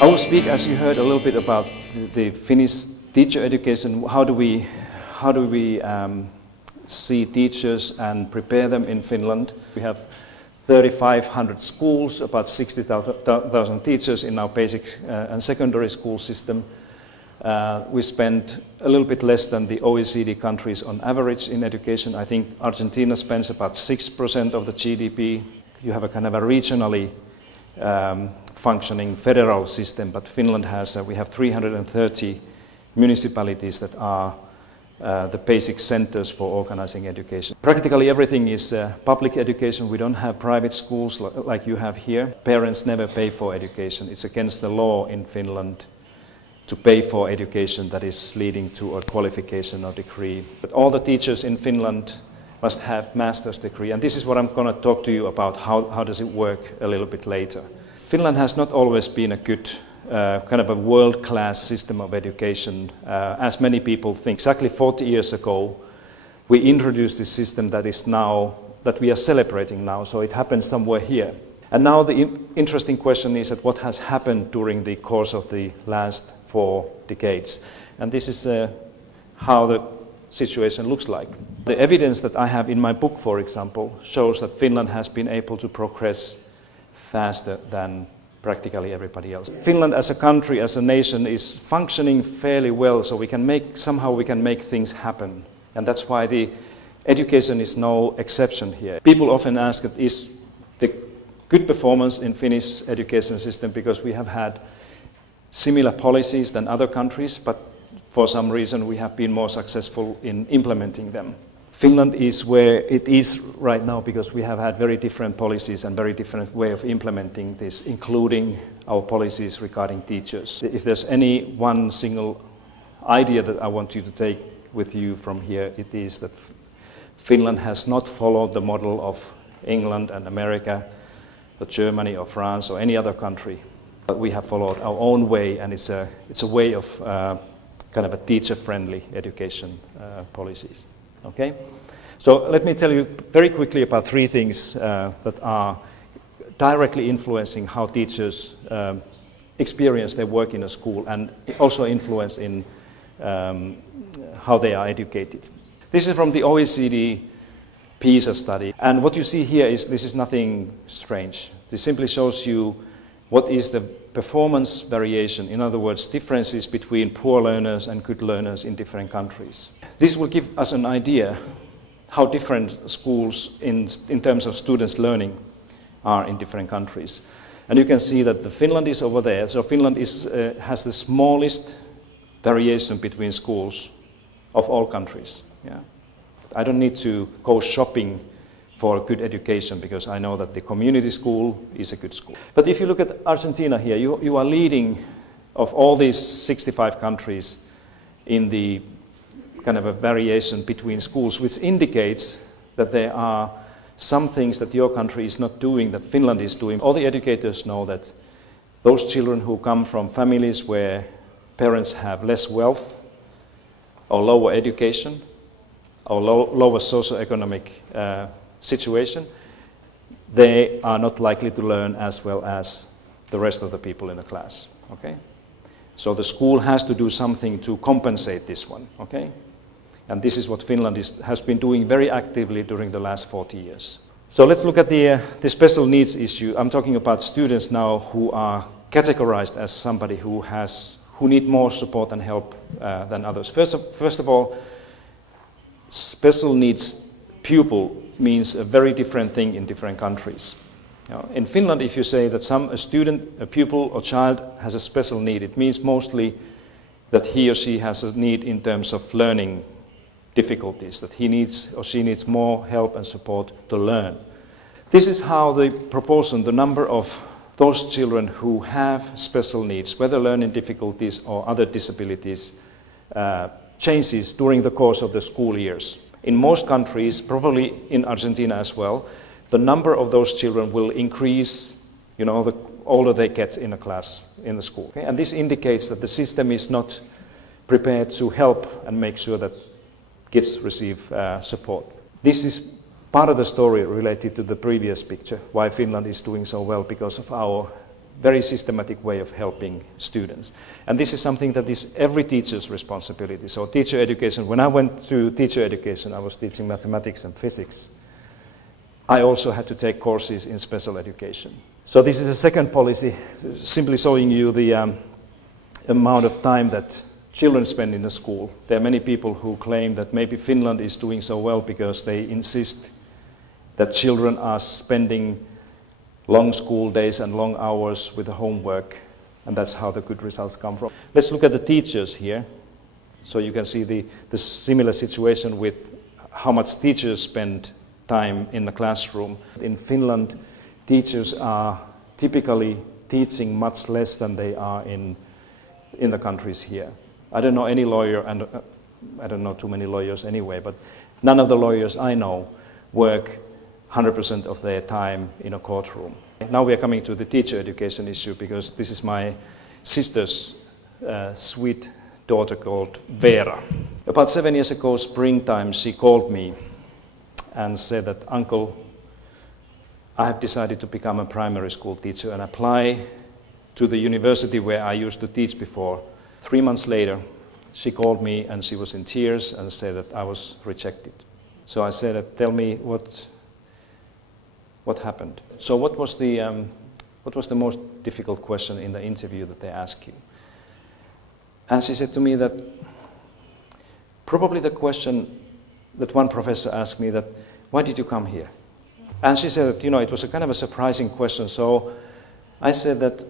I will speak, as you heard, a little bit about the Finnish teacher education. How do we see teachers and prepare them in Finland? We have 3,500 schools, about 60,000 teachers in our basic and secondary school system. We spend a little bit less than the OECD countries on average in education. I think Argentina spends about 6% of the GDP. You have a kind of a regionally functioning federal system, but Finland has, we have 330 municipalities that are the basic centers for organizing education. Practically everything is public education. We don't have private schools like you have here. Parents never pay for education. It's against the law in Finland to pay for education that is leading to a qualification or degree. But all the teachers in Finland must have master's degree. And this is what I'm going to talk to you about, how does it work a little bit later. Finland has not always been a good kind of a world-class system of education, as many people think. Exactly 40 years ago, we introduced this system that we are celebrating now, so it happened somewhere here. And now the interesting question is that what has happened during the course of the last 4 decades. And this is how the situation looks like. The evidence that I have in my book, for example, shows that Finland has been able to progress faster than practically everybody else. Finland as a country, as a nation, is functioning fairly well, so we can make things happen. And that's why the education is no exception here. People often ask, is the good performance in Finnish education system because we have had similar policies than other countries, but for some reason we have been more successful in implementing them. Finland is where it is right now because we have had very different policies and very different way of implementing this, including our policies regarding teachers. If there's any one single idea that I want you to take with you from here, it is that Finland has not followed the model of England and America, or Germany or France or any other country. But we have followed our own way, and it's a way of kind of a teacher-friendly education policies. Okay, so let me tell you very quickly about 3 things that are directly influencing how teachers experience their work in a school and also influence in how they are educated. This is from the OECD PISA study, and what you see here is this is nothing strange. This simply shows you what is the performance variation, in other words, differences between poor learners and good learners in different countries. This will give us an idea how different schools in terms of students' learning are in different countries. And you can see that Finland is over there. So Finland has the smallest variation between schools of all countries. Yeah. I don't need to go shopping for a good education because I know that the community school is a good school. But if you look at Argentina here, you are leading of all these 65 countries in the kind of a variation between schools, which indicates that there are some things that your country is not doing that Finland is doing. All the educators know that those children who come from families where parents have less wealth or lower education or lower socioeconomic situation, they are not likely to learn as well as the rest of the people in the class. Okay? So the school has to do something to compensate this one. Okay? And this is what Finland has been doing very actively during the last 40 years. So let's look at the special needs issue. I'm talking about students now who are categorized as somebody who need more support and help than others. First of all, special needs pupil means a very different thing in different countries. Now, in Finland, if you say that a student, a pupil or child has a special need, it means mostly that he or she has a need in terms of learning difficulties, that he needs or she needs more help and support to learn. This is how the proportion, the number of those children who have special needs, whether learning difficulties or other disabilities, changes during the course of the school years. In most countries, probably in Argentina as well, the number of those children will increase, the older they get in a class, in the school. Okay? And this indicates that the system is not prepared to help and make sure that kids receive support. This is part of the story related to the previous picture, why Finland is doing so well, because of our very systematic way of helping students. And this is something that is every teacher's responsibility. So teacher education, when I went to teacher education, I was teaching mathematics and physics. I also had to take courses in special education. So this is a second policy, simply showing you the amount of time that children spend in the school. There are many people who claim that maybe Finland is doing so well because they insist that children are spending long school days and long hours with the homework, and that's how the good results come from. Let's look at the teachers here. So you can see the similar situation with how much teachers spend time in the classroom. In Finland, teachers are typically teaching much less than they are in the countries here. I don't know any lawyer, and I don't know too many lawyers anyway, but none of the lawyers I know work 100% of their time in a courtroom. Now we are coming to the teacher education issue, because this is my sister's sweet daughter called Vera. About 7 years ago, springtime, she called me and said that, "Uncle, I have decided to become a primary school teacher and apply to the university where I used to teach before." 3 months later, she called me and she was in tears and said that I was rejected. So I said, "Tell me what happened." So what was the most difficult question in the interview that they asked you? And she said to me that probably the question that one professor asked me that, "Why did you come here?" And she said that, it was a kind of a surprising question. So I said that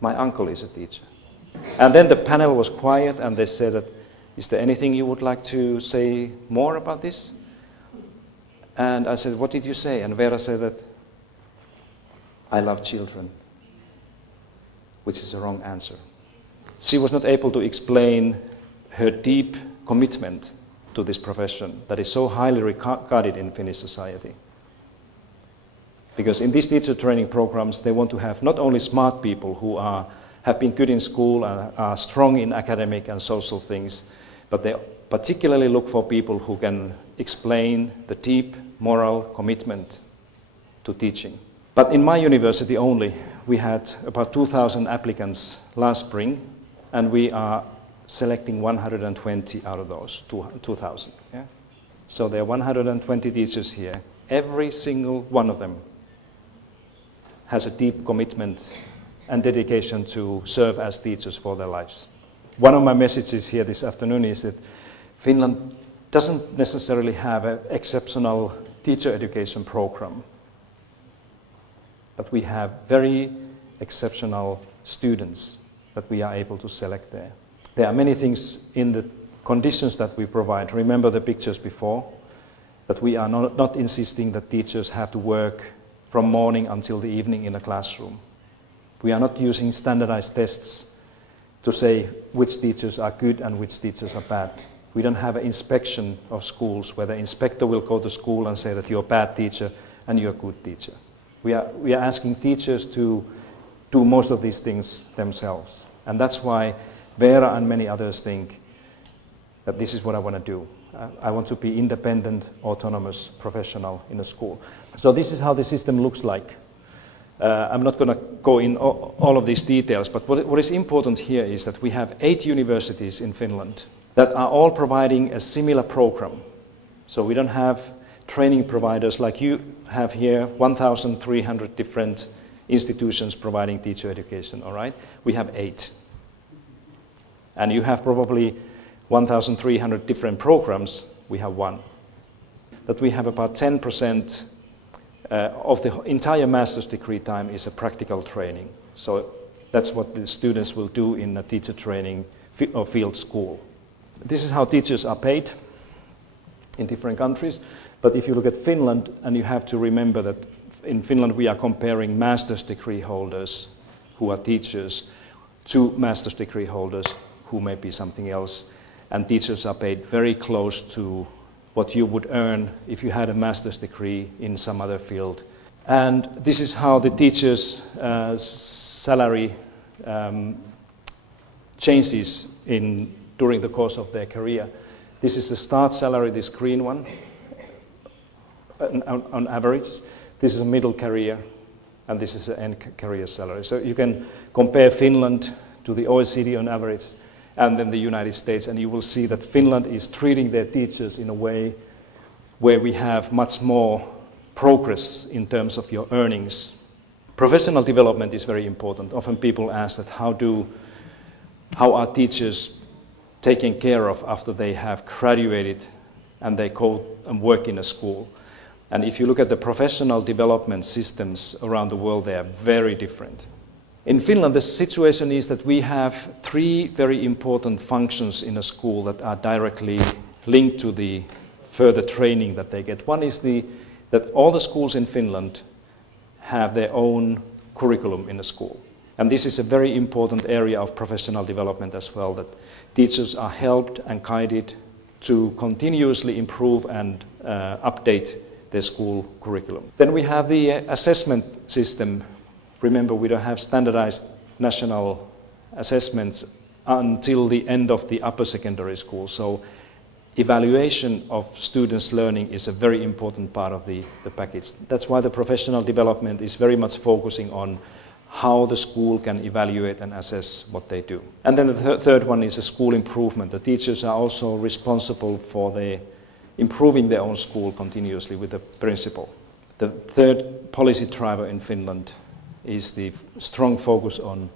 my uncle is a teacher. And then the panel was quiet and they said that, "Is there anything you would like to say more about this?" And I said, "What did you say?" And Vera said that, "I love children," which is a wrong answer. She was not able to explain her deep commitment to this profession that is so highly regarded in Finnish society. Because in these teacher training programs, they want to have not only smart people who have been good in school and are strong in academic and social things, but they particularly look for people who can explain the deep moral commitment to teaching. But in my university only, we had about 2,000 applicants last spring, and we are selecting 120 out of those 2,000. Yeah? So there are 120 teachers here. Every single one of them has a deep commitment and dedication to serve as teachers for their lives. One of my messages here this afternoon is that Finland doesn't necessarily have an exceptional teacher education program, but we have very exceptional students that we are able to select there. There are many things in the conditions that we provide. Remember the pictures before, that we are not insisting that teachers have to work from morning until the evening in a classroom. We are not using standardized tests to say which teachers are good and which teachers are bad. We don't have an inspection of schools where the inspector will go to school and say that you're a bad teacher and you're a good teacher. We are asking teachers to do most of these things themselves. And that's why Vera and many others think that this is what I want to do. I want to be independent, autonomous professional in a school. So this is how the system looks like. I'm not going to go in all of these details, but what is important here is that we have 8 universities in Finland that are all providing a similar program. So we don't have training providers like you have here, 1,300 different institutions providing teacher education, all right? We have 8. And you have probably 1,300 different programs, we have 1. That we have about 10% of the entire master's degree time is a practical training. So that's what the students will do in a teacher training or field school. This is how teachers are paid in different countries. But if you look at Finland, and you have to remember that in Finland we are comparing master's degree holders who are teachers to master's degree holders who may be something else. And teachers are paid very close to what you would earn if you had a master's degree in some other field. And this is how the teacher's salary changes during the course of their career. This is the start salary, this green one, on average. This is a middle career, and this is the end career salary. So you can compare Finland to the OECD on average, and then the United States, and you will see that Finland is treating their teachers in a way where we have much more progress in terms of your earnings. Professional development is very important. Often people ask that how are teachers taken care of after they have graduated and they go and work in a school. And if you look at the professional development systems around the world, they are very different. In Finland, the situation is that we have 3 very important functions in a school that are directly linked to the further training that they get. One is that all the schools in Finland have their own curriculum in the school. And this is a very important area of professional development as well, that teachers are helped and guided to continuously improve and update their school curriculum. Then we have the assessment system. Remember, we don't have standardized national assessments until the end of the upper secondary school. So evaluation of students' learning is a very important part of the package. That's why the professional development is very much focusing on how the school can evaluate and assess what they do. And then the third one is the school improvement. The teachers are also responsible for improving their own school continuously with the principal. The third policy driver in Finland is the strong focus on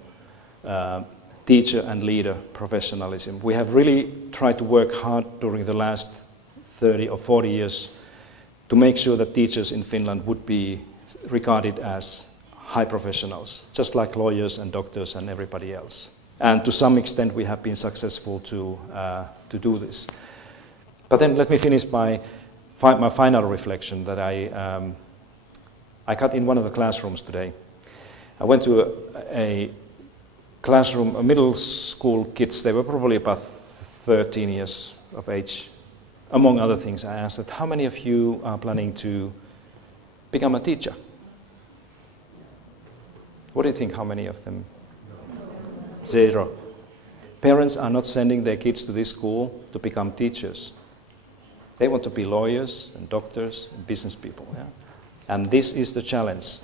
teacher and leader professionalism. We have really tried to work hard during the last 30 or 40 years to make sure that teachers in Finland would be regarded as high professionals, just like lawyers and doctors and everybody else. And to some extent we have been successful to do this. But then let me finish by my final reflection that I got in one of the classrooms today. I went to a classroom, a middle school kids. They were probably about 13 years of age. Among other things, I asked that, how many of you are planning to become a teacher? What do you think, how many of them? 0. Parents are not sending their kids to this school to become teachers. They want to be lawyers and doctors and business people. Yeah? And this is the challenge.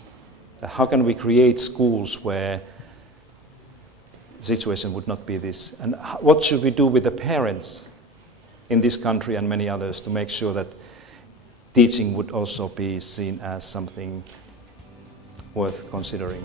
How can we create schools where the situation would not be this? And what should we do with the parents in this country and many others to make sure that teaching would also be seen as something worth considering?